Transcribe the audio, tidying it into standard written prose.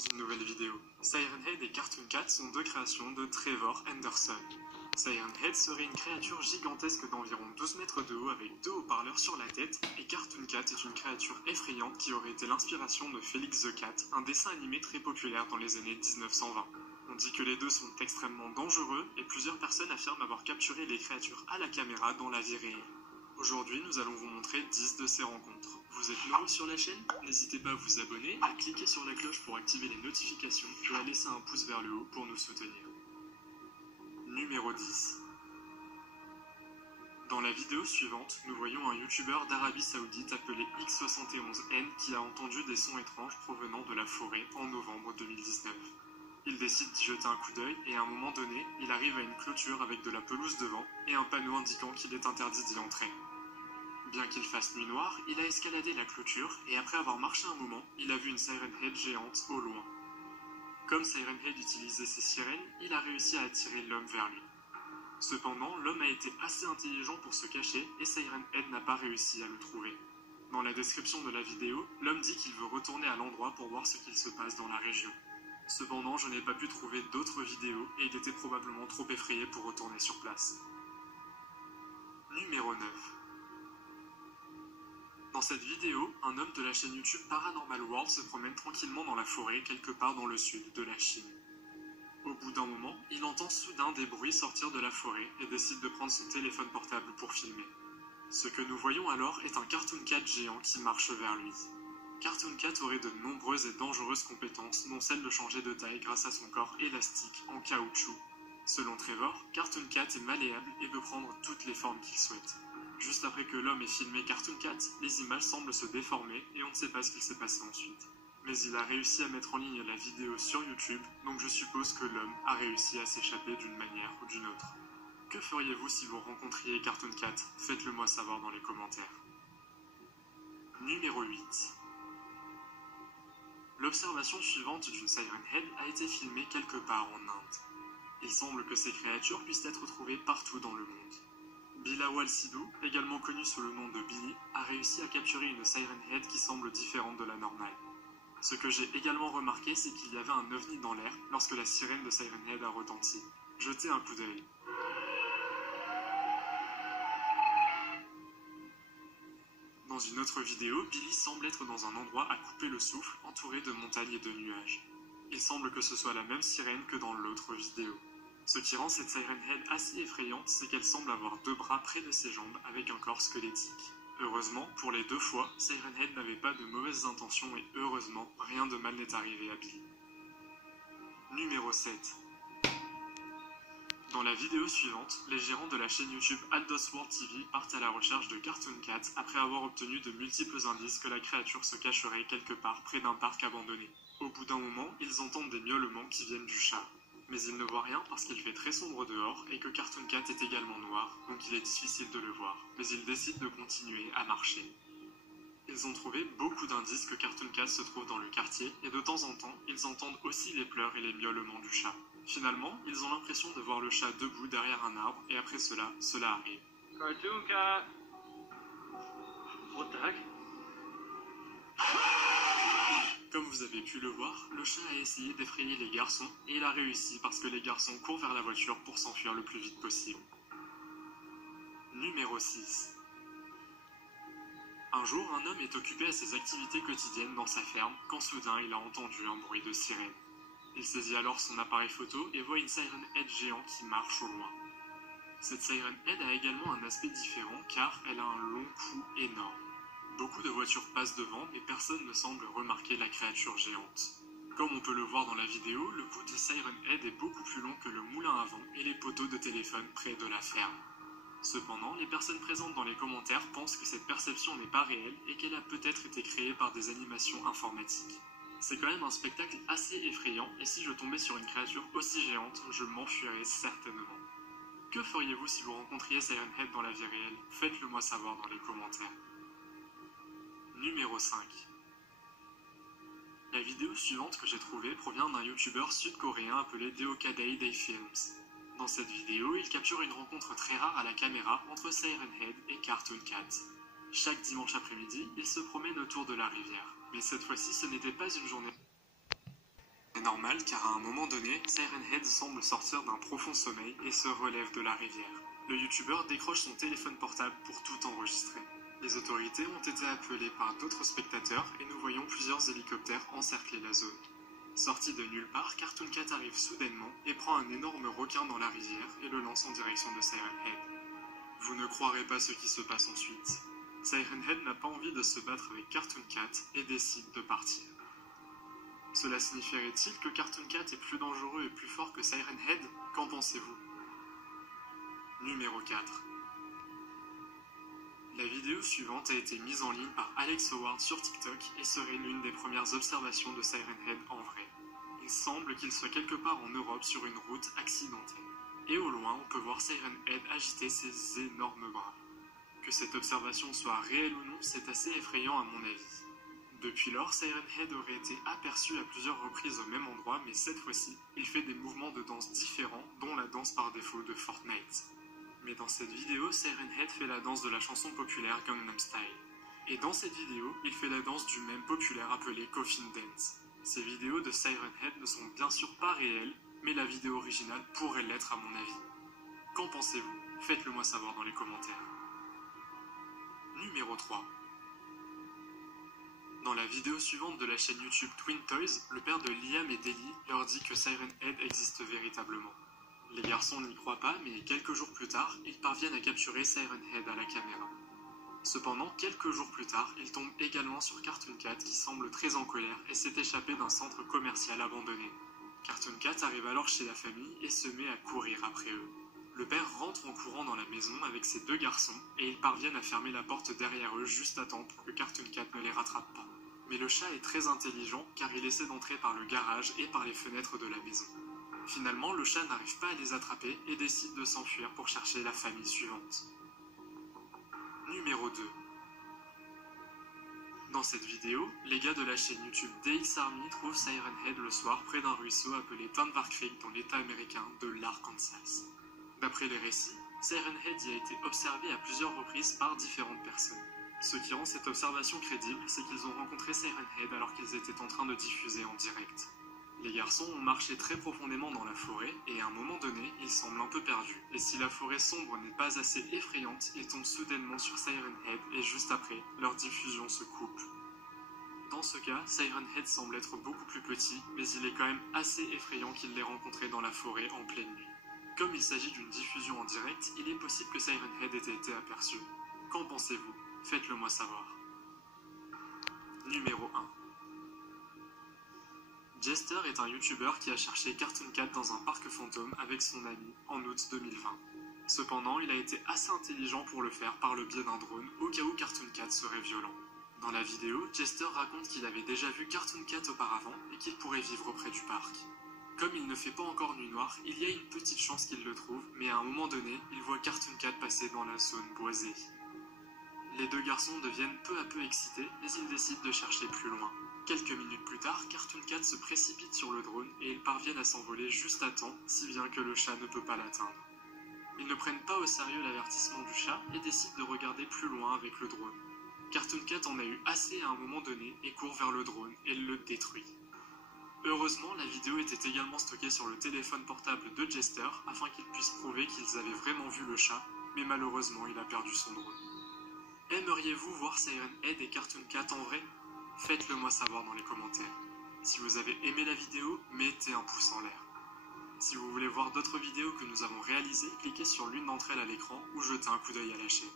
une nouvelle vidéo. Siren Head et Cartoon Cat sont deux créations de Trevor Henderson. Siren Head serait une créature gigantesque d'environ 12 mètres de haut avec deux haut-parleurs sur la tête, et Cartoon Cat est une créature effrayante qui aurait été l'inspiration de Felix the Cat, un dessin animé très populaire dans les années 1920. On dit que les deux sont extrêmement dangereux et plusieurs personnes affirment avoir capturé les créatures à la caméra dans la vie réelle. Aujourd'hui, nous allons vous montrer 10 de ces rencontres. Vous êtes nouveau sur la chaîne? N'hésitez pas à vous abonner, à cliquer sur la cloche pour activer les notifications et à laisser un pouce vers le haut pour nous soutenir. Numéro 10. Dans la vidéo suivante, nous voyons un youtubeur d'Arabie Saoudite appelé X71N qui a entendu des sons étranges provenant de la forêt en novembre 2019. Il décide d'y jeter un coup d'œil et à un moment donné, il arrive à une clôture avec de la pelouse devant et un panneau indiquant qu'il est interdit d'y entrer. Bien qu'il fasse nuit noire, il a escaladé la clôture et après avoir marché un moment, il a vu une Siren Head géante au loin. Comme Siren Head utilisait ses sirènes, il a réussi à attirer l'homme vers lui. Cependant, l'homme a été assez intelligent pour se cacher et Siren Head n'a pas réussi à le trouver. Dans la description de la vidéo, l'homme dit qu'il veut retourner à l'endroit pour voir ce qu'il se passe dans la région. Cependant, je n'ai pas pu trouver d'autres vidéos et il était probablement trop effrayé pour retourner sur place. Numéro 9. Dans cette vidéo, un homme de la chaîne YouTube Paranormal World se promène tranquillement dans la forêt quelque part dans le sud de la Chine. Au bout d'un moment, il entend soudain des bruits sortir de la forêt et décide de prendre son téléphone portable pour filmer. Ce que nous voyons alors est un Cartoon Cat géant qui marche vers lui. Cartoon Cat aurait de nombreuses et dangereuses compétences, dont celle de changer de taille grâce à son corps élastique en caoutchouc. Selon Trevor, Cartoon Cat est malléable et peut prendre toutes les formes qu'il souhaite. Juste après que l'homme ait filmé Cartoon Cat, les images semblent se déformer et on ne sait pas ce qu'il s'est passé ensuite. Mais il a réussi à mettre en ligne la vidéo sur YouTube, donc je suppose que l'homme a réussi à s'échapper d'une manière ou d'une autre. Que feriez-vous si vous rencontriez Cartoon Cat? Faites-le moi savoir dans les commentaires. Numéro 8. L'observation suivante d'une Siren Head a été filmée quelque part en Inde. Il semble que ces créatures puissent être trouvées partout dans le monde. Bilawal Sidhu, également connu sous le nom de Billy, a réussi à capturer une Siren Head qui semble différente de la normale. Ce que j'ai également remarqué, c'est qu'il y avait un ovni dans l'air lorsque la sirène de Siren Head a retenti. Jetez un coup d'œil. Dans une autre vidéo, Billy semble être dans un endroit à couper le souffle, entouré de montagnes et de nuages. Il semble que ce soit la même sirène que dans l'autre vidéo. Ce qui rend cette Siren Head assez effrayante, c'est qu'elle semble avoir deux bras près de ses jambes avec un corps squelettique. Heureusement, pour les deux fois, Siren Head n'avait pas de mauvaises intentions et heureusement, rien de mal n'est arrivé à Billy. Numéro 7. Dans la vidéo suivante, les gérants de la chaîne YouTube Aldos World TV partent à la recherche de Cartoon Cat après avoir obtenu de multiples indices que la créature se cacherait quelque part près d'un parc abandonné. Au bout d'un moment, ils entendent des miaulements qui viennent du chat. Mais ils ne voient rien parce qu'il fait très sombre dehors et que Cartoon Cat est également noir, donc il est difficile de le voir. Mais ils décident de continuer à marcher. Ils ont trouvé beaucoup d'indices que Cartoon Cat se trouve dans le quartier et de temps en temps, ils entendent aussi les pleurs et les miaulements du chat. Finalement, ils ont l'impression de voir le chat debout derrière un arbre et après cela arrive. Cartoon Cat! What the heck? Comme vous avez pu le voir, le chat a essayé d'effrayer les garçons et il a réussi parce que les garçons courent vers la voiture pour s'enfuir le plus vite possible. Numéro 6. Un jour, un homme est occupé à ses activités quotidiennes dans sa ferme quand soudain il a entendu un bruit de sirène. Il saisit alors son appareil photo et voit une Siren Head géante qui marche au loin. Cette Siren Head a également un aspect différent car elle a un long cou énorme. Beaucoup de voitures passent devant, mais personne ne semble remarquer la créature géante. Comme on peut le voir dans la vidéo, le cou de Siren Head est beaucoup plus long que le moulin à vent et les poteaux de téléphone près de la ferme. Cependant, les personnes présentes dans les commentaires pensent que cette perception n'est pas réelle et qu'elle a peut-être été créée par des animations informatiques. C'est quand même un spectacle assez effrayant et si je tombais sur une créature aussi géante, je m'enfuirais certainement. Que feriez-vous si vous rencontriez Siren Head dans la vie réelle? Faites-le moi savoir dans les commentaires. Numéro 5. La vidéo suivante que j'ai trouvée provient d'un youtubeur sud-coréen appelé Deokaday Day Films. Dans cette vidéo, il capture une rencontre très rare à la caméra entre Siren Head et Cartoon Cat. Chaque dimanche après-midi, il se promène autour de la rivière. Mais cette fois-ci, ce n'était pas une journée. normal car à un moment donné, Siren Head semble sortir d'un profond sommeil et se relève de la rivière. Le youtubeur décroche son téléphone portable pour tout enregistrer. Les autorités ont été appelées par d'autres spectateurs et nous voyons plusieurs hélicoptères encercler la zone. Sorti de nulle part, Cartoon Cat arrive soudainement et prend un énorme requin dans la rivière et le lance en direction de Siren Head. Vous ne croirez pas ce qui se passe ensuite. Siren Head n'a pas envie de se battre avec Cartoon Cat et décide de partir. Cela signifierait-il que Cartoon Cat est plus dangereux et plus fort que Siren Head? Qu'en pensez-vous? Numéro 4. La vidéo suivante a été mise en ligne par Alex Howard sur TikTok et serait l'une des premières observations de Siren Head en vrai. Il semble qu'il soit quelque part en Europe sur une route accidentée. Et au loin, on peut voir Siren Head agiter ses énormes bras. Que cette observation soit réelle ou non, c'est assez effrayant à mon avis. Depuis lors, Siren Head aurait été aperçu à plusieurs reprises au même endroit, mais cette fois-ci, il fait des mouvements de danse différents, dont la danse par défaut de Fortnite. Mais dans cette vidéo, Siren Head fait la danse de la chanson populaire Gangnam Style. Et dans cette vidéo, il fait la danse du mème populaire appelé Coffin Dance. Ces vidéos de Siren Head ne sont bien sûr pas réelles, mais la vidéo originale pourrait l'être à mon avis. Qu'en pensez-vous? Faites-le moi savoir dans les commentaires. Numéro 3. Dans la vidéo suivante de la chaîne YouTube Twin Toys, le père de Liam et Deli leur dit que Siren Head existe véritablement. Les garçons n'y croient pas, mais quelques jours plus tard, ils parviennent à capturer Siren Head à la caméra. Cependant, quelques jours plus tard, ils tombent également sur Cartoon Cat qui semble très en colère et s'est échappé d'un centre commercial abandonné. Cartoon Cat arrive alors chez la famille et se met à courir après eux. Le père rentre en courant dans la maison avec ses deux garçons et ils parviennent à fermer la porte derrière eux juste à temps pour que Cartoon Cat ne les rattrape pas. Mais le chat est très intelligent car il essaie d'entrer par le garage et par les fenêtres de la maison. Finalement, le chat n'arrive pas à les attraper et décide de s'enfuir pour chercher la famille suivante. Numéro 2. Dans cette vidéo, les gars de la chaîne YouTube DX Army trouvent Siren Head le soir près d'un ruisseau appelé Denver Creek dans l'état américain de l'Arkansas. D'après les récits, Siren Head y a été observé à plusieurs reprises par différentes personnes. Ce qui rend cette observation crédible, c'est qu'ils ont rencontré Siren Head alors qu'ils étaient en train de diffuser en direct. Les garçons ont marché très profondément dans la forêt et à un moment donné, ils semblent un peu perdus. Et si la forêt sombre n'est pas assez effrayante, ils tombent soudainement sur Siren Head et juste après, leur diffusion se coupe. Dans ce cas, Siren Head semble être beaucoup plus petit, mais il est quand même assez effrayant qu'ils l'aient rencontré dans la forêt en pleine nuit. Comme il s'agit d'une diffusion en direct, il est possible que Siren Head ait été aperçu. Qu'en pensez-vous? Faites-le moi savoir. Numéro 1. Jester est un youtubeur qui a cherché Cartoon Cat dans un parc fantôme avec son ami en août 2020. Cependant, il a été assez intelligent pour le faire par le biais d'un drone au cas où Cartoon Cat serait violent. Dans la vidéo, Jester raconte qu'il avait déjà vu Cartoon Cat auparavant et qu'il pourrait vivre près du parc. Comme il ne fait pas encore nuit noire, il y a une petite chance qu'il le trouve, mais à un moment donné, il voit Cartoon Cat passer dans la zone boisée. Les deux garçons deviennent peu à peu excités, mais ils décident de chercher plus loin. Quelques minutes plus tard, Cartoon Cat se précipite sur le drone et ils parviennent à s'envoler juste à temps, si bien que le chat ne peut pas l'atteindre. Ils ne prennent pas au sérieux l'avertissement du chat et décident de regarder plus loin avec le drone. Cartoon Cat en a eu assez à un moment donné et court vers le drone et le détruit. Heureusement, la vidéo était également stockée sur le téléphone portable de Jester afin qu'il puisse prouver qu'ils avaient vraiment vu le chat, mais malheureusement il a perdu son drone. Aimeriez-vous voir Siren Head et Cartoon Cat en vrai? Faites-le moi savoir dans les commentaires. Si vous avez aimé la vidéo, mettez un pouce en l'air. Si vous voulez voir d'autres vidéos que nous avons réalisées, cliquez sur l'une d'entre elles à l'écran ou jetez un coup d'œil à la chaîne.